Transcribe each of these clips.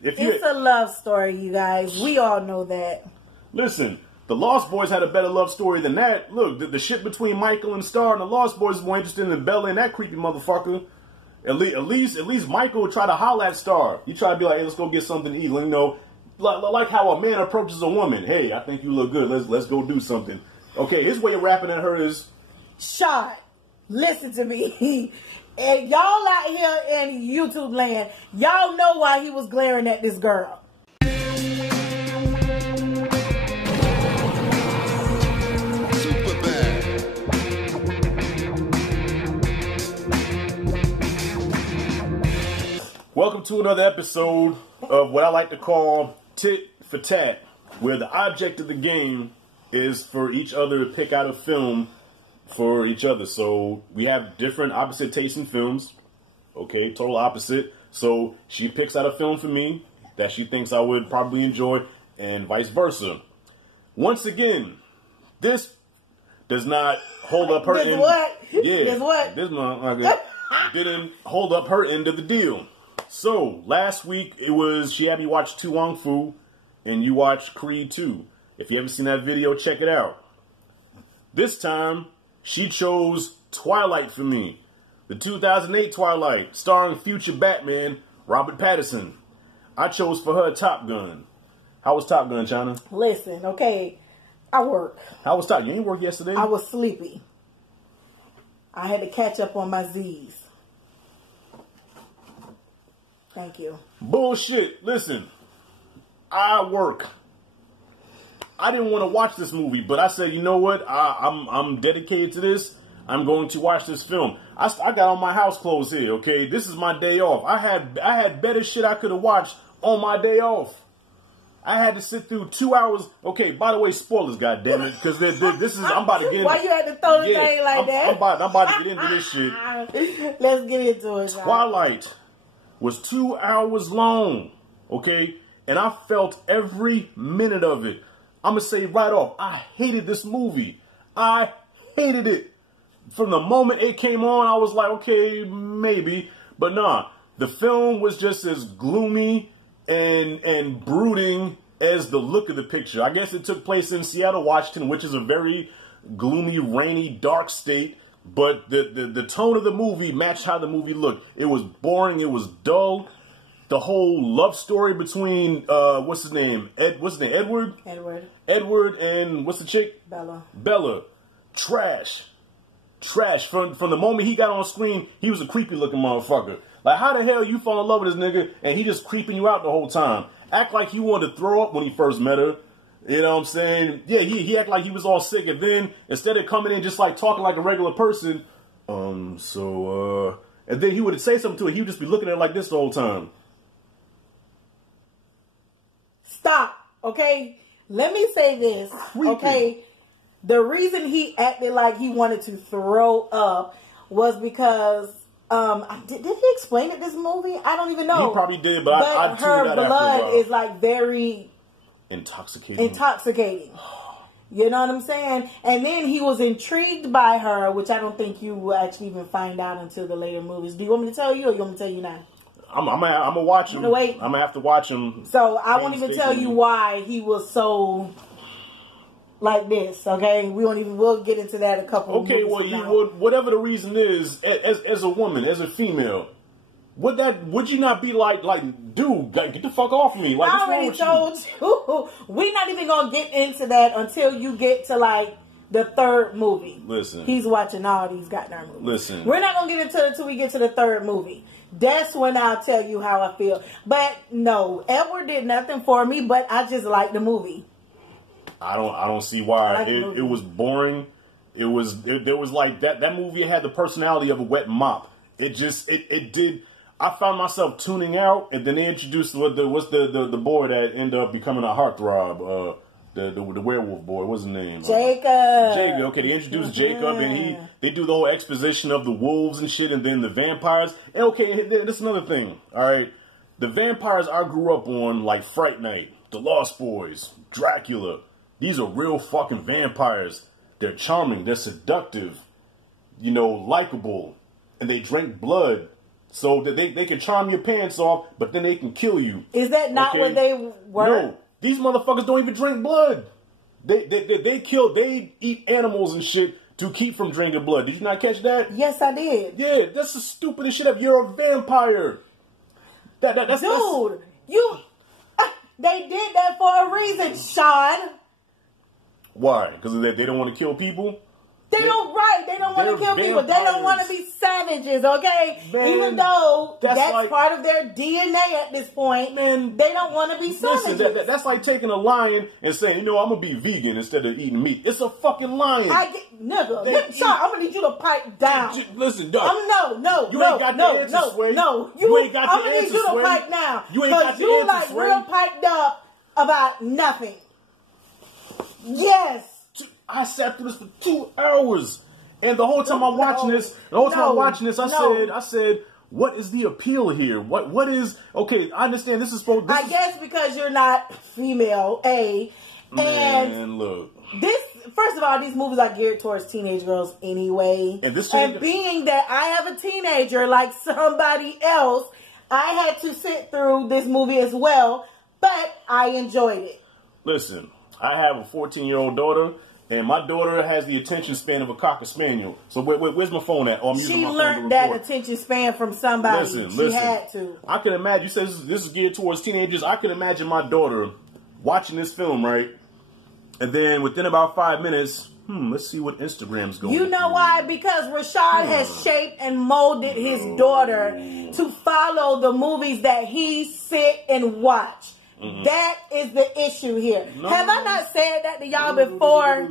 It's a love story, you guys. We all know that. Listen, the Lost Boys had a better love story than that. Look, the shit between Michael and Star and the Lost Boys is more interesting than Bella and that creepy motherfucker. At least Michael tried to holler at Star. He tried to be like, hey, let's go get something to eat. You know, like how a man approaches a woman. Hey, I think you look good. Let's go do something. Okay, his way of rapping at her is... Shot. Listen to me. And y'all out here in YouTube land, y'all know why he was glaring at this girl. Welcome to another episode of what I like to call Tit for Tat, where the object of the game is for each other to pick out a film for each other. So we have different opposite tastes in films. Okay, total opposite. So she picks out a film for me that she thinks I would probably enjoy, and vice versa. Once again, this does not hold up her end. What? Yeah, Guess what? This motherfucker didn't hold up her end of the deal. So, last week, she had me watch Tu Wong Fu, and you watched Creed 2. If you haven't seen that video, check it out. This time, she chose Twilight for me. The 2008 Twilight, starring future Batman, Robert Pattinson. I chose for her Top Gun. How was Top Gun, China? Listen, okay, I work. How was Top Gun? You didn't work yesterday? I was sleepy. I had to catch up on my Z's. Thank you. Bullshit. Listen, I work. I didn't want to watch this movie, but I said, you know what? I'm dedicated to this. I'm going to watch this film. I got on my house clothes here. Okay, this is my day off. I had better shit I could have watched on my day off. I had to sit through 2 hours. Okay, by the way, spoilers, goddammit, because this is I'm about to get into. Why you had to throw the thing like that? I'm about to get into this shit. Let's get into it. Twilight was 2 hours long, okay? And I felt every minute of it. I'm going to say right off, I hated this movie. I hated it. From the moment it came on, I was like, okay, maybe. But nah, the film was just as gloomy and brooding as the look of the picture. I guess it took place in Seattle, Washington, which is a very gloomy, rainy, dark state. But the tone of the movie matched how the movie looked. It was boring. It was dull. The whole love story between, what's his name? Edward? Edward and what's the chick? Bella. Trash. From the moment he got on screen, he was a creepy looking motherfucker. Like, how the hell you fall in love with this nigga and he just creeping you out the whole time? Act like he wanted to throw up when he first met her. You know what I'm saying? Yeah, he acted like he was all sick, and then instead of coming in just like talking like a regular person, and then he would say something to her, he would just be looking at her like this the whole time. Stop, okay? Let me say this, okay? The reason he acted like he wanted to throw up was because, did he explain it this movie? I don't even know. He probably did, but I tuned out after a while. Her blood is like very... Intoxicating. You know what I'm saying? And then he was intrigued by her, which I don't think you will actually even find out until the later movies. Do you want me to tell you, or you want me to tell you now? I'm gonna watch him. Wait. I'm gonna have to watch him. So I won't even tell you why he was so like this. Okay, we'll get into that a couple. Okay, well, whatever the reason is, as a woman, as a female. Would you not be like, dude, get the fuck off me? Like, I already told you. We're not even going to get into that until you get to, like, the third movie. Listen. He's watching all these goddamn movies. Listen. We're not going to get into it until we get to the third movie. That's when I'll tell you how I feel. But, no, Edward did nothing for me, but I just like the movie. I don't see why. It was boring. There was like, that movie had the personality of a wet mop. It did... I found myself tuning out, and then they introduced what's the boy that ended up becoming a heartthrob, the werewolf boy. What's his name? Jacob. Okay, they introduced Jacob, and they do the whole exposition of the wolves and shit, and then the vampires. And okay, this is another thing. All right, the vampires I grew up on, like Fright Night, The Lost Boys, Dracula. These are real fucking vampires. They're charming. They're seductive. You know, likable, and they drink blood. so that they can charm your pants off, but then they can kill you. Is that not what they were? No, these motherfuckers don't even drink blood. They eat animals and shit to keep from drinking blood. Did you not catch that? Yes, I did. Yeah, that's the stupidest shit ever. You're a vampire. That's they did that for a reason, Sean. Why? Because they don't want to kill people? They don't want to kill people. They don't want to be savages, okay? Man, even though that's like, part of their DNA at this point, man, they don't want to be savages. Listen, that's like taking a lion and saying, I'm going to be vegan instead of eating meat. It's a fucking lion. Nigga, Sean, I'm going to need you to pipe down. Listen, dog. You ain't got the answer, Sway. You ain't got the answer, Sway. I'm going to need you to pipe down. You ain't got the answer, Sway. Because you like real piped up about nothing. Yes. I sat through this for 2 hours, and the whole time I'm watching this, I said, what is the appeal here? What is okay? I understand this is supposed. I guess because you're not female, and look. First of all, these movies are geared towards teenage girls anyway, and being that I have a teenager like somebody else, I had to sit through this movie as well, but I enjoyed it. Listen, I have a 14-year-old daughter. And my daughter has the attention span of a Cocker Spaniel. So where's my phone at? Oh, I'm using my phone to learned that attention span from somebody. Listen. Had to. I can imagine. You said this is geared towards teenagers. I can imagine my daughter watching this film, right? And then within about 5 minutes, let's see what Instagram's going. You know why? Because Rashad has shaped and molded his daughter to follow the movies that he sit and watch. Mm-hmm. That is the issue here. Have I not said that to y'all before?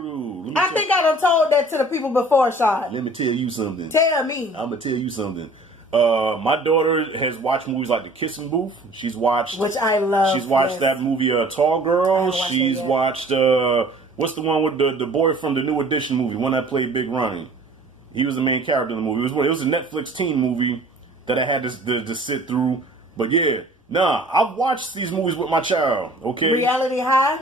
I think I done told that to the people before, Sean. Let me tell you something. Tell me. I'm going to tell you something. My daughter has watched movies like The Kissing Booth. She's watched... Which I love. She's watched that movie, Tall Girl. She's watched... what's the one with the boy from the New Edition movie? One that played Big Ronnie. He was the main character in the movie. It was a Netflix teen movie that I had to sit through. But yeah... Nah, I've watched these movies with my child, okay? Reality High?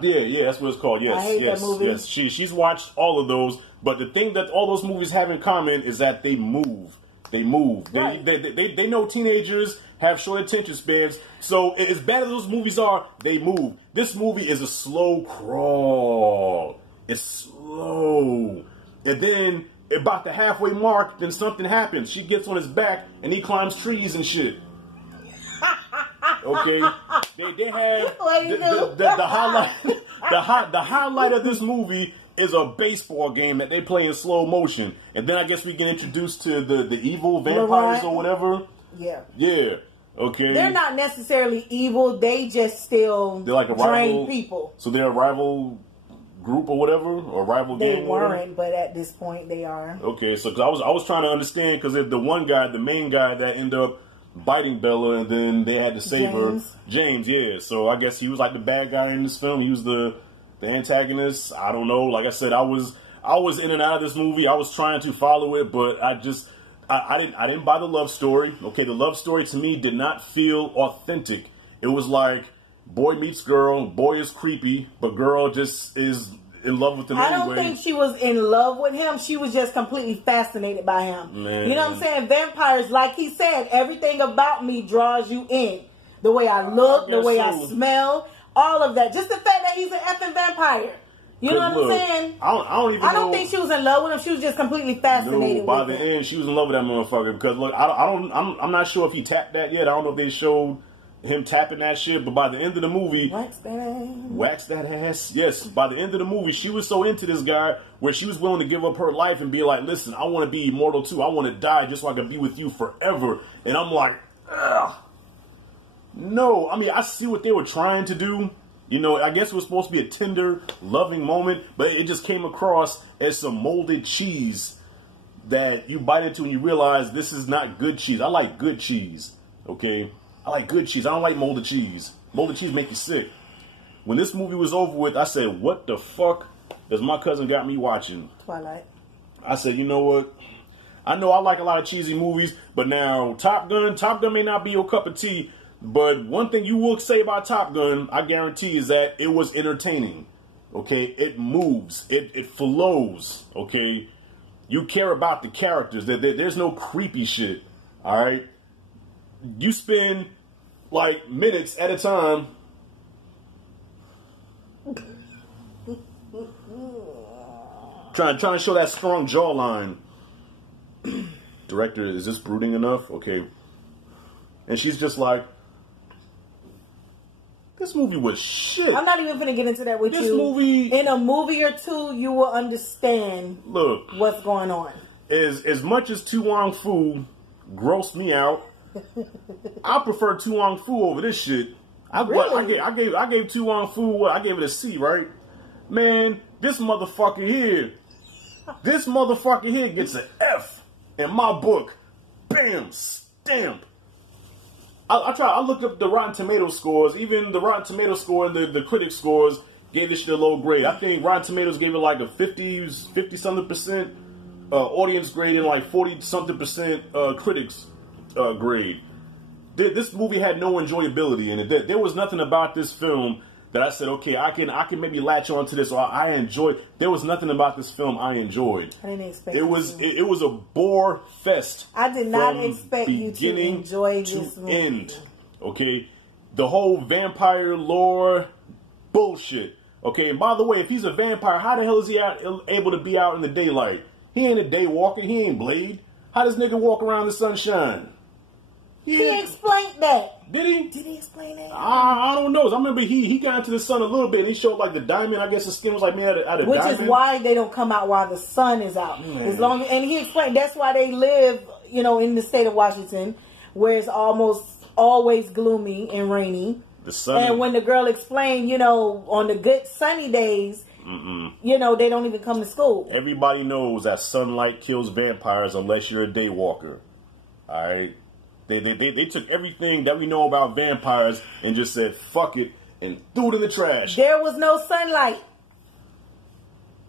Yeah, that's what it's called. Yes, I hate that movie. Yes, she's watched all of those, but the thing that all those movies have in common is that they move. They move. Right. They know teenagers have short attention spans, so as bad as those movies are, they move. This movie is a slow crawl. It's slow. And then, about the halfway mark, then something happens. She gets on his back, and he climbs trees and shit. Okay, they have the highlight. The highlight of this movie is a baseball game that they play in slow motion, and then I guess we get introduced to the evil vampires or whatever. Yeah. Okay. They're not necessarily evil. They just still like drain people. So they're a rival group or whatever, or rival game. They weren't, but at this point they are. Okay, so cause I was trying to understand because the one guy, the main guy that ended up biting Bella, and then they had to save her. James, yeah. So I guess he was like the bad guy in this film. He was the antagonist. I don't know. Like I said, I was in and out of this movie. I was trying to follow it, but I didn't buy the love story. Okay, the love story to me did not feel authentic. It was like boy meets girl, boy is creepy, but girl just is in love with him anyway. I don't think she was in love with him. She was just completely fascinated by him. Man. You know what I'm saying? Vampires, like he said, everything about me draws you in. The way I look, the way I smell, all of that. Just the fact that he's an effing vampire. You know what I'm saying? I don't think she was in love with him. She was just completely fascinated by with him. By the end, she was in love with that motherfucker. Because look, I'm not sure if he tapped that yet. I don't know if they showed him tapping that shit, but by the end of the movie, wax that ass. Yes, by the end of the movie, she was so into this guy where she was willing to give up her life and be like, listen, I want to be immortal too. I want to die just so I can be with you forever. And I'm like, ugh. No, I mean, I see what they were trying to do. You know, I guess it was supposed to be a tender, loving moment, but it just came across as some molded cheese that you bite into and you realize this is not good cheese. I like good cheese, okay? I like good cheese. I don't like molded cheese. Molded cheese make you sick. When this movie was over with, I said, what the fuck does my cousin got me watching? Twilight. I said, you know what? I know I like a lot of cheesy movies, but now Top Gun may not be your cup of tea, but one thing you will say about Top Gun, I guarantee, is that it was entertaining. Okay? It moves. It flows. Okay? You care about the characters. There's no creepy shit. All right? you spend like minutes at a time trying to show that strong jawline. Director, is this brooding enough? Okay. And she's just like, this movie was shit. I'm not even gonna get into that with you. This movie, in a movie or two, you will understand. Look, what's going on. As much as Tu Wong Fu grossed me out, I prefer Tu Wong Fu over this shit. Really? I gave Tu Wong Fu what? I gave it a C, right? Man, this motherfucker here gets an F in my book. Bam, stamp. I looked up the Rotten Tomatoes scores. Even the Rotten Tomatoes score and the critic scores gave this shit a low grade. I think Rotten Tomatoes gave it like a 50-something% audience grade and like 40-something percent critics grade. This movie had no enjoyability in it. There was nothing about this film that I said, okay, I can maybe latch on to this, or I enjoyed. There was nothing about this film I enjoyed. I didn't expect it was a bore fest. I did not expect you to enjoy this movie. End. Okay, the whole vampire lore bullshit. Okay, and by the way, if he's a vampire, how the hell is he able to be out in the daylight? He ain't a day walker. He ain't Blade. How does nigga walk around the sunshine? He explained that. Did he? Did he explain that? I don't know. I remember he got into the sun a little bit. And he showed like the diamond. I guess his skin was like made out of diamond. Which is why they don't come out while the sun is out. And he explained that's why they live, in the state of Washington, where it's almost always gloomy and rainy. The sun. And when the girl explained, on the good sunny days, they don't even come to school. Everybody knows that sunlight kills vampires unless you're a day walker. All right. They took everything that we know about vampires and just said, fuck it, and threw it in the trash. There was no sunlight.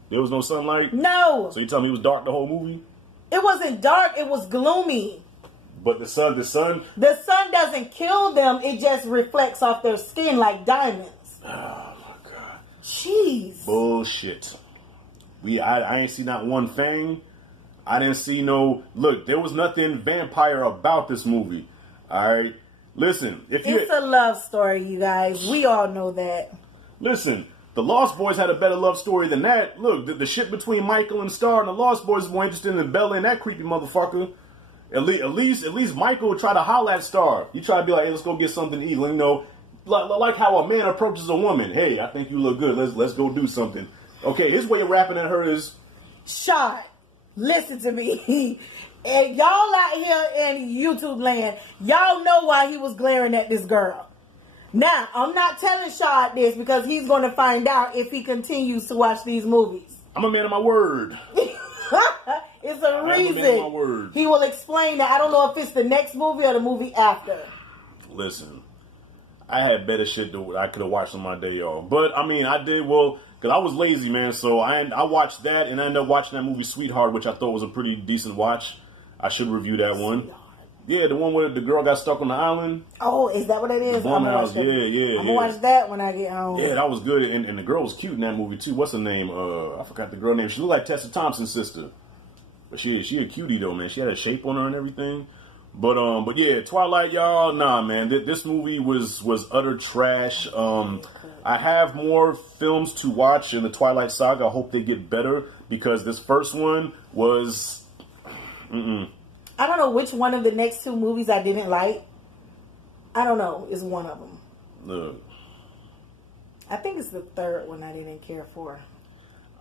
There was no sunlight? No. So you tell me it was dark the whole movie? It wasn't dark. It was gloomy. But the sun... The sun doesn't kill them. It just reflects off their skin like diamonds. Oh, my God. Jeez. Bullshit. I ain't seen not one thing. I didn't see no... Look, there was nothing vampire about this movie. All right? Listen. It's a love story, you guys. We all know that. Listen. The Lost Boys had a better love story than that. Look, the shit between Michael and Star and the Lost Boys is more interesting than Bella and that creepy motherfucker. At least Michael would try to holler at Star. You try to be like, hey, let's go get something to eat. Like how a man approaches a woman. Hey, I think you look good. Let's go do something. Okay, his way of rapping at her is... Shot. Listen to me. And y'all out here in YouTube land, y'all know why he was glaring at this girl. Now, I'm not telling Shad this because he's going to find out if he continues to watch these movies. I'm a man of my word. It's a reason. I'm a man of my word. He will explain that. I don't know if it's the next movie or the movie after. Listen, I had better shit that I could have watched on my day off. But, I mean, I did well... Because I was lazy, man, so I watched that, and I ended up watching that movie Sweetheart, which I thought was a pretty decent watch. I should review that one. Sweetheart. Yeah, the one where the girl got stuck on the island. Oh, is that what it is? I'm going to watch that when I get home. Yeah, that was good, and the girl was cute in that movie, too. What's her name? I forgot the girl name. She looked like Tessa Thompson's sister. But she a cutie, though, man. She had a shape on her and everything. But yeah, Twilight, y'all, nah, man. This movie was utter trash. I have more films to watch in the Twilight saga. I hope they get better because this first one was... I don't know which one of the next two movies I didn't like. I don't know. It's one of them. Look. I think it's the third one I didn't care for.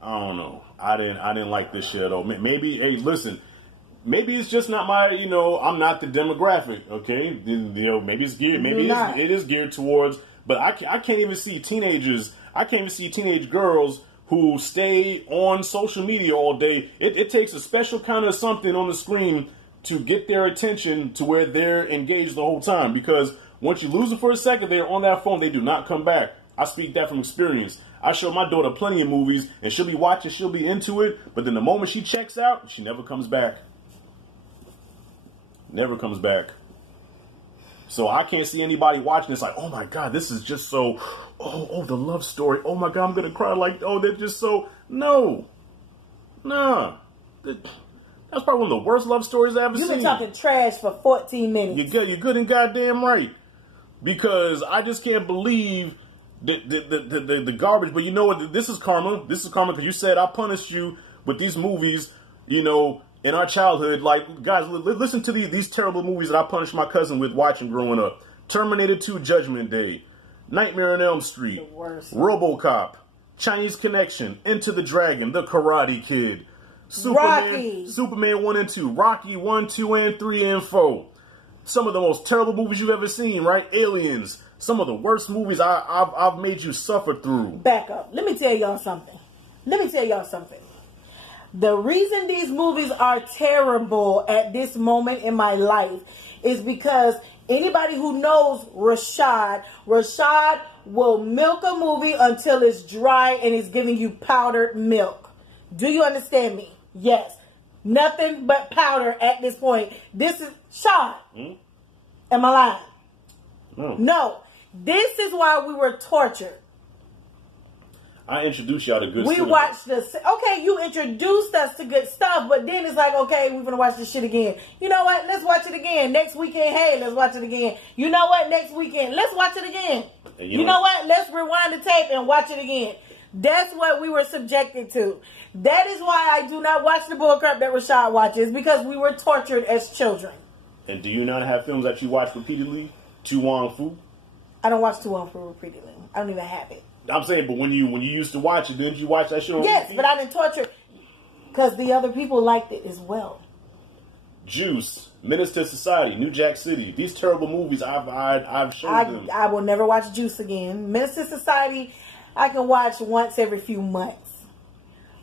I don't know. I didn't like this shit at all. Maybe, hey, listen... Maybe it's just not my, I'm not the demographic, okay? Maybe it's geared, it is geared towards, but I can't even see teenagers, I can't even see teenage girls who stay on social media all day. It takes a special kind of something on the screen to get their attention to where they're engaged the whole time, because once you lose them for a second, they're on that phone, they do not come back. I speak that from experience. I show my daughter plenty of movies, and she'll be watching, she'll be into it, but then the moment she checks out, she never comes back. Never comes back. So I can't see anybody watching this like, oh my God, this is just so, oh, the love story. Oh my God, I'm going to cry like, oh, they're just so, no. Nah. That's probably one of the worst love stories I've ever seen. You've been talking trash for 14 minutes. You're good and goddamn right. Because I just can't believe the garbage. But you know what? This is karma. This is karma because you said I punished you with these movies, you know, in our childhood. Like, guys, listen to these terrible movies that I punished my cousin with watching growing up. Terminator 2 Judgment Day, Nightmare on Elm Street, The worst. RoboCop, Chinese Connection, Into the Dragon, The Karate Kid, Superman 1 and 2, Rocky 1, 2, and 3, and 4. Some of the most terrible movies you've ever seen, right? Aliens. Some of the worst movies I've made you suffer through. Back up. Let me tell y'all something. The reason these movies are terrible at this moment in my life is because anybody who knows Rashad will milk a movie until it's dry and he's giving you powdered milk. Do you understand me? Yes. Nothing but powder at this point. This is Shad. Am I lying? No. This is why we were tortured. I introduced y'all to good stuff. We watched this. Okay, you introduced us to good stuff, but then it's like, okay, we're going to watch this shit again. You know what? Let's watch it again. Next weekend, hey, let's watch it again. You know what? Next weekend, let's watch it again. You know what? Let's rewind the tape and watch it again. That's what we were subjected to. That is why I do not watch the bullcrap that Rashad watches, because we were tortured as children. And do you not have films that you watch repeatedly? Tu Wong Fu? I don't watch Tu Wong Fu repeatedly. I don't even have it. I'm saying, but when you used to watch it, didn't you watch that shit on Yes, repeat? but I didn't torture because the other people liked it as well. Juice, Menace to Society, New Jack City. These terrible movies I've shown them. I will never watch Juice again. Menace to Society, I can watch once every few months.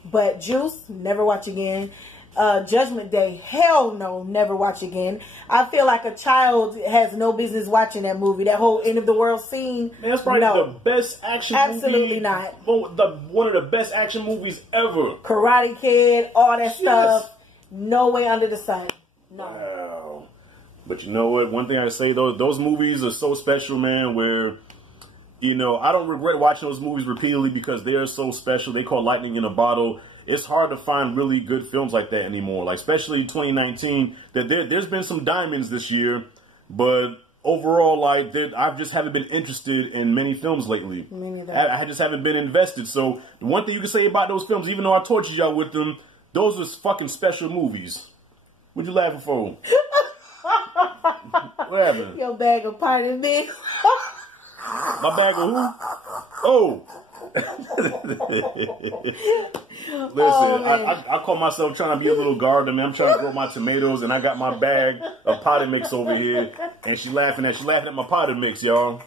But Juice, never watch again. Judgment Day, hell no, never watch again. I feel like a child has no business watching that movie. That whole end of the world scene. Man, that's probably the best action movie. Absolutely not. One of the best action movies ever. Karate Kid, all that stuff. No way under the sun. No. Wow. But you know what? One thing I say, those movies are so special, man, where, you know, I don't regret watching those movies repeatedly because they are so special. They call lightning in a bottle. It's hard to find really good films like that anymore. Like, especially 2019, that there's been some diamonds this year, but overall, like, I just haven't been interested in many films lately. Me neither. I just haven't been invested. So the one thing you can say about those films, even though I tortured y'all with them, those was fucking special movies. What you laughing for? What happened? Your bag of potted mix. My bag of who? Oh. Listen, I call myself trying to be a little gardener. I'm trying to grow my tomatoes, and I got my bag of potted mix over here, and she's laughing at my potted mix, y'all.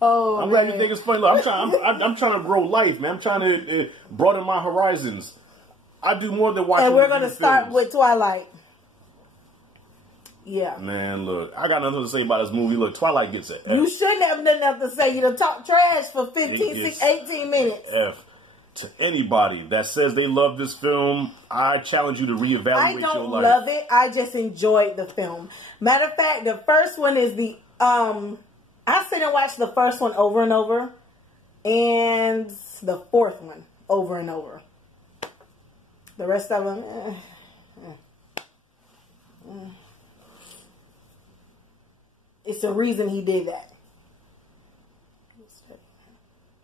Oh, I'm glad you think it's funny. Look, I'm trying to grow life, man. I'm trying to broaden my horizons. I do more than watch. And we're gonna start with Twilight. Yeah. Man, look, I got nothing to say about this movie. Look, Twilight gets an F. You shouldn't have nothing to say. You done talk trash for 18 minutes. F. To anybody that says they love this film, I challenge you to reevaluate your life. I don't love it. I just enjoyed the film. Matter of fact, the first one is the... I sit and watch the first one over and over. And the fourth one over and over. The rest of them... It's the reason he did that.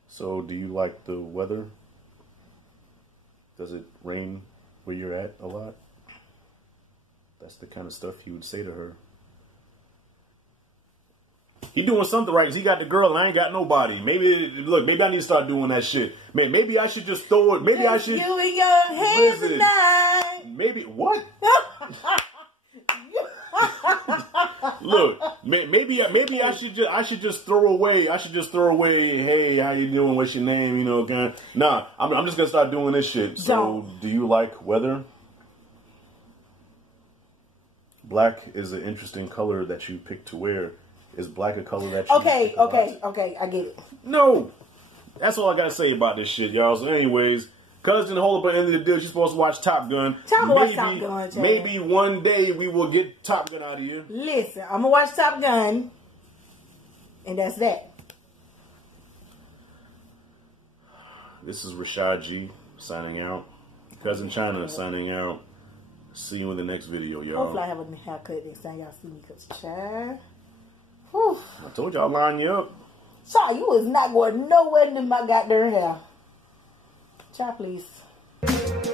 So, do you like the weather? Does it rain where you're at a lot? That's the kind of stuff he would say to her. He doing something right because he got the girl and I ain't got nobody. Maybe I need to start doing that shit. Man, maybe I should just throw it. Maybe I should. You in your hands tonight. Maybe what? Look, maybe I should just throw away. Hey, how you doing? What's your name? You know, kind of. Nah, I'm just gonna start doing this shit. So, do you like weather? Black is an interesting color that you pick to wear. Is black a color that you okay, I get it. No, that's all I gotta say about this shit, y'all. So, anyways. Cousin, hold up at the end of the deal. She's supposed to watch Top Gun. Watch Top Gun, Chad. Maybe one day we will get Top Gun out of you. Listen, I'm gonna watch Top Gun, and that's that. This is Rashad G signing out. Cousin China signing out. See you in the next video, y'all. Hopefully I have a haircut next time y'all see me, because, child. Whew. I told you I'll line you up. Child, you was not going nowhere near my goddamn hair. Child, please.